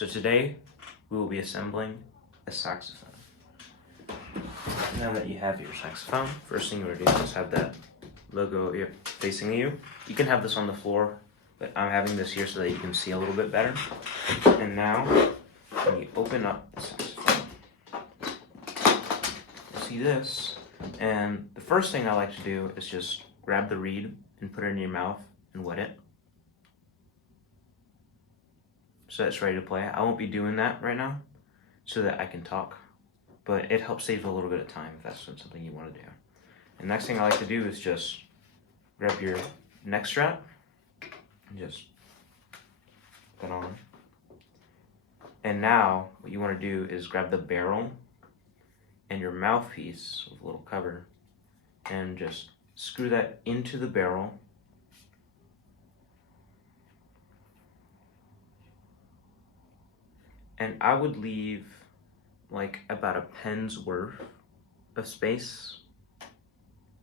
So today we will be assembling a saxophone. Now that you have your saxophone, first thing you want to do is have that logo facing you. You can have this on the floor, but I'm having this here so that you can see a little bit better. And now, when you open up the saxophone, you'll see this. And the first thing I like to do is just grab the reed and put it in your mouth and wet it, so it's ready to play. I won't be doing that right now so that I can talk, but it helps save a little bit of time if that's something you want to do. And next thing I like to do is just grab your neck strap and just put on. And now what you want to do is grab the barrel and your mouthpiece with a little cover and just screw that into the barrel. And I would leave like about a pen's worth of space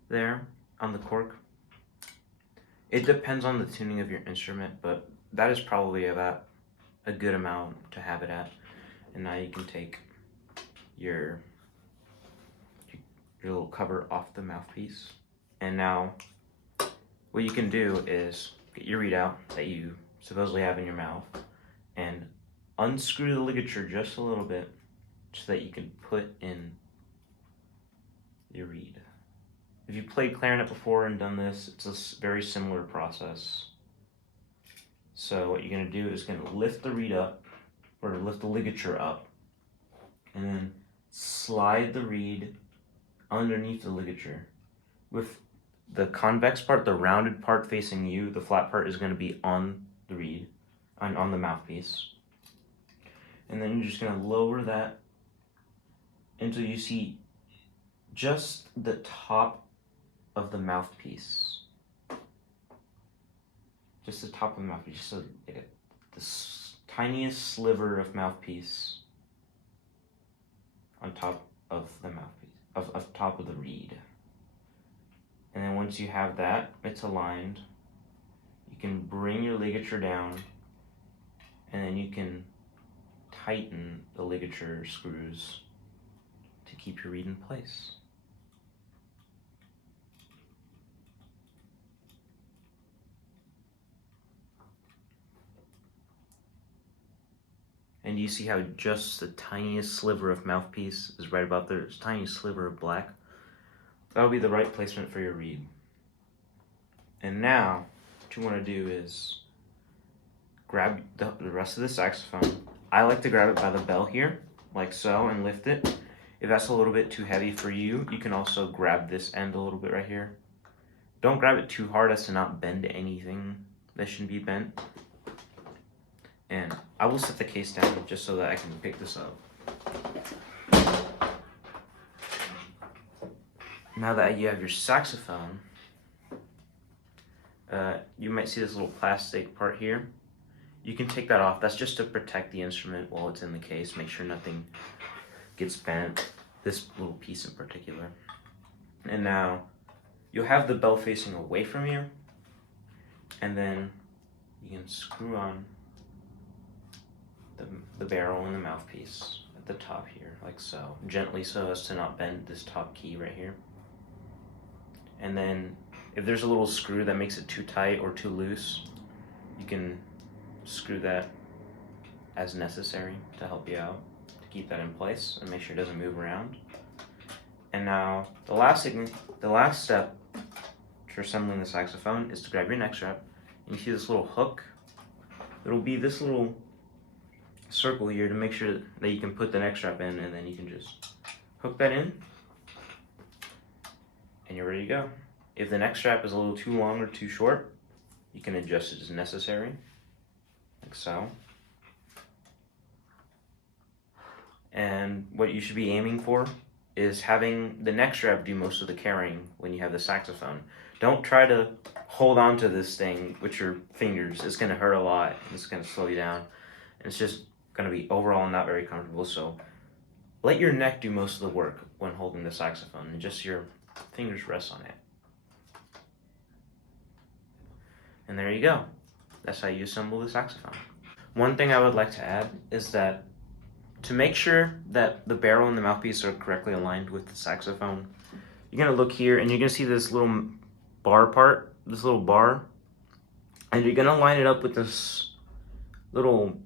there on the cork. It depends on the tuning of your instrument, but that is probably about a good amount to have it at. And now you can take your little cover off the mouthpiece. And now what you can do is get your reed out that you supposedly have in your mouth and unscrew the ligature just a little bit so that you can put in your reed. If you played clarinet before and done this, it's a very similar process. So what you're going to do is going to lift the reed up, or lift the ligature up, and then slide the reed underneath the ligature. With the convex part, the rounded part facing you, the flat part is going to be on the reed, on the mouthpiece. And then you're just going to lower that until you see just the top of the mouthpiece. Just the top of the mouthpiece, just this tiniest sliver of mouthpiece on top of the mouthpiece, of top of the reed. And then once you have that, it's aligned, you can bring your ligature down, and then you can tighten the ligature screws to keep your reed in place. And you see how just the tiniest sliver of mouthpiece is right above there, this tiny sliver of black? That'll be the right placement for your reed. And now, what you want to do is grab the rest of the saxophone. I like to grab it by the bell here, like so, and lift it. If that's a little bit too heavy for you, you can also grab this end a little bit right here. Don't grab it too hard as to not bend anything that shouldn't be bent. And I will set the case down just so that I can pick this up. Now that you have your saxophone, you might see this little plastic part here. You can take that off. That's just to protect the instrument while it's in the case. Make sure nothing gets bent, this little piece in particular. And now you'll have the bell facing away from you, and then you can screw on the barrel and the mouthpiece at the top here, like so. Gently, so as to not bend this top key right here. And then if there's a little screw that makes it too tight or too loose, you can screw that as necessary to help you out, to keep that in place and make sure it doesn't move around. And now the last step to assembling the saxophone is to grab your neck strap, and you see this little hook. It'll be this little circle here to make sure that you can put the neck strap in, and then you can just hook that in and you're ready to go. If the neck strap is a little too long or too short, you can adjust it as necessary, like so. And what you should be aiming for is having the neck strap do most of the carrying when you have the saxophone. Don't try to hold on to this thing with your fingers. It's going to hurt a lot. It's going to slow you down. And it's just going to be overall not very comfortable. So let your neck do most of the work when holding the saxophone, and just your fingers rest on it. And there you go. That's how you assemble the saxophone. One thing I would like to add is that to make sure that the barrel and the mouthpiece are correctly aligned with the saxophone, you're gonna look here and you're gonna see this little bar part, this little bar, and you're gonna line it up with this little,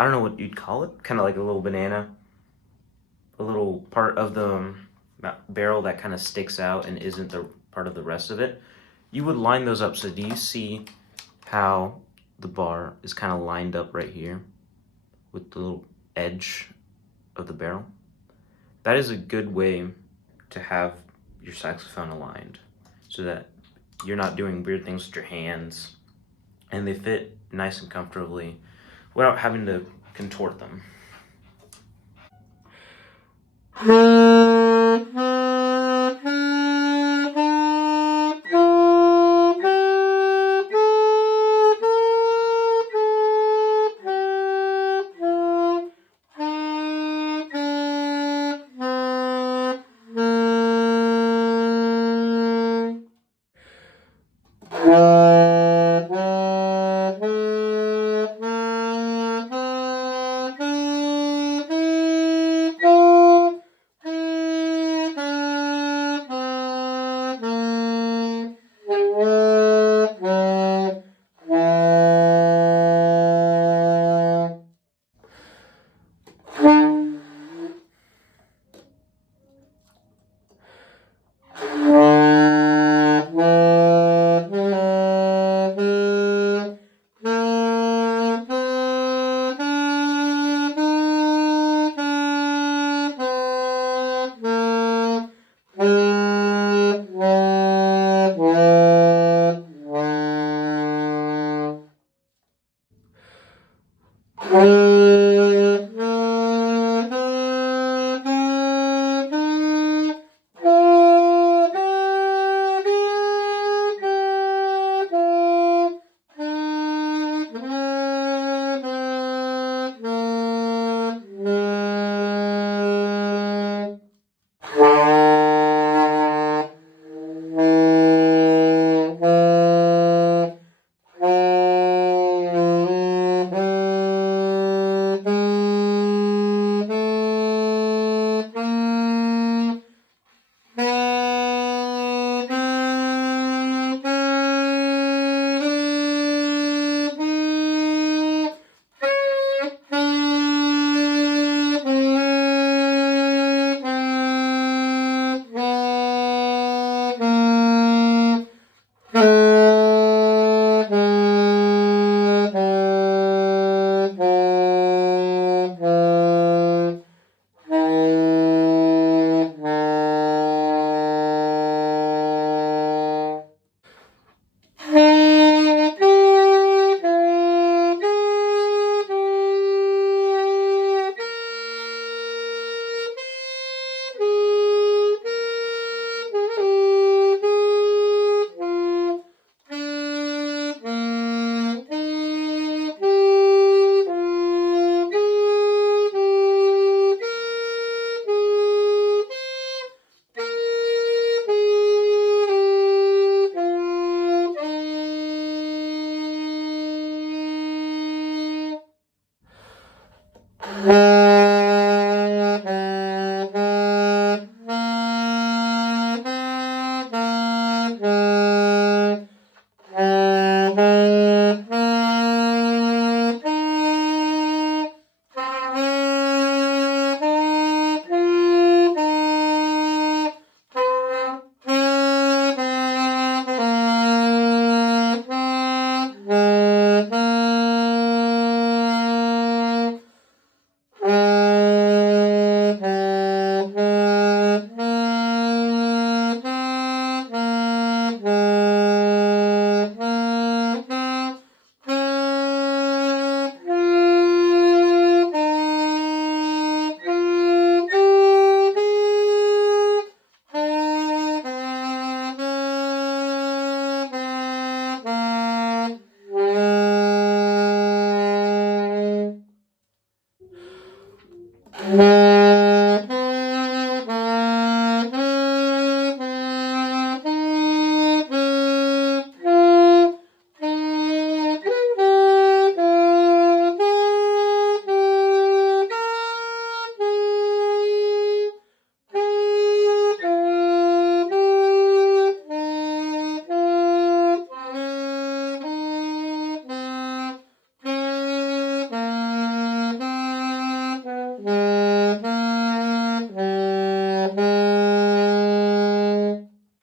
I don't know what you'd call it, kind of like a little banana, a little part of the barrel that kind of sticks out and isn't the part of the rest of it. You would line those up. So do you see how the bar is kind of lined up right here with the little edge of the barrel? That is a good way to have your saxophone aligned so that you're not doing weird things with your hands and they fit nice and comfortably without having to contort them.